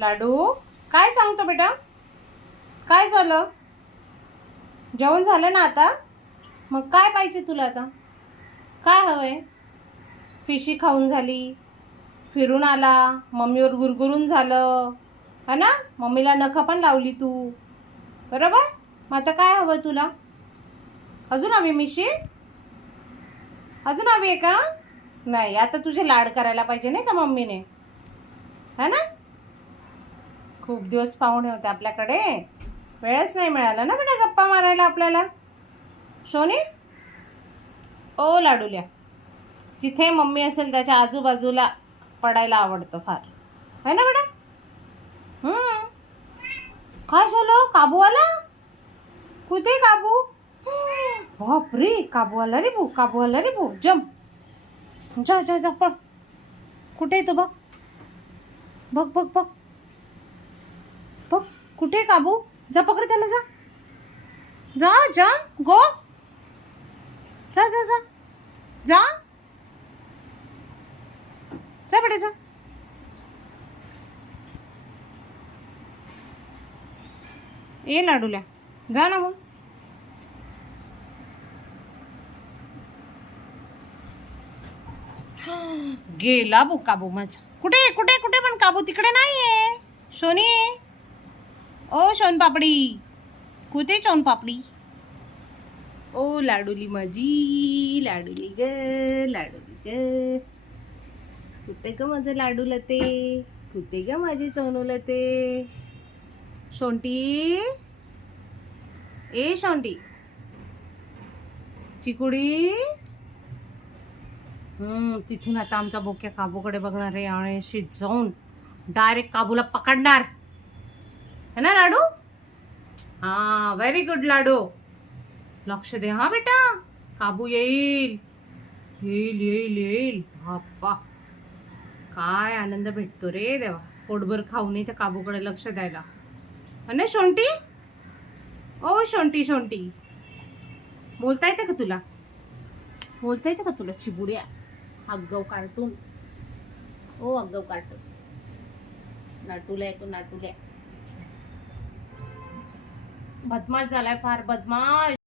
लाडू काय सांगतो बेटा? काय झालं? जेवण झालं ना आता? मग काय पाहिजे तुला आता? काय हवंय? फिशी खाऊन झाली, फिरून आला, मम्मीवर गुरगुरून झालं है ना? मम्मीला नखं पण लावली तू, बरोबर? मग आता काय हवं तुला? अजून हवी मिशी? अजून हवी आहे का? नाही, आता तुझे लाड करायला पाहिजे नाही का मम्मीने, है ना? खूप दिवस पाहुणे होते आपल्याकडे, वेळच नाही मिळाला ना बेटा गप्पा मारायला आपल्याला. सोनी ओ लाडूल्या, जिथे मम्मी असेल त्याच्या आजूबाजूला पडायला आवडतं फार, है ना बेटा? काय झालं? काबू आला? कुठे काबू? बापरे, काबू आला रे भाऊ, काबू आला रे भाऊ. जम, जा जा जा, पळ. कुठे आहे तो? बघ बघ बघ बघ बघ, कुठे काबू? जा पकड त्याला, जा जा जा, गो, जा जा जा जा जा बेटा, जा. ये लाडूल्या, जा ना मग. गेला बो काबू माझा. कुठे कुठे कुठे? पण काबू तिकडे नाहीये. सोनी, ओ सोन पापडी, कुठे सोन पापडी? ओ लाडूली माझी, लाडूली ग, लाडूली ग, कुठे ग माझं लाडूला ते? कुठे ग माझी सोनूला ते? शोंटी, ए शोंटी, चिकुडी. तिथून आता आमचा बोक्या काबूकडे बघणार आहे आणि अशी जाऊन डायरेक्ट काबूला पकडणार है ना लाडू? हा, व्हेरी गुड लाडू. लक्ष दे हा बेटा, काबू येईल येईल येईल येईल. बाप्पा, काय आनंद भेटतो रे देवा, पोटभर खाऊन त्या काबूकडे लक्ष द्यायला, है ना शोंटी? ओ शोंटी, शोंटी, बोलता येतं का तुला? बोलता येतं का तुला चिबुड्या? अग्गव कार्टून, ओ अग्गव कार्टून, नाटूला येतो नाटूल्या. बदमाश झालाय फार, बदमाश.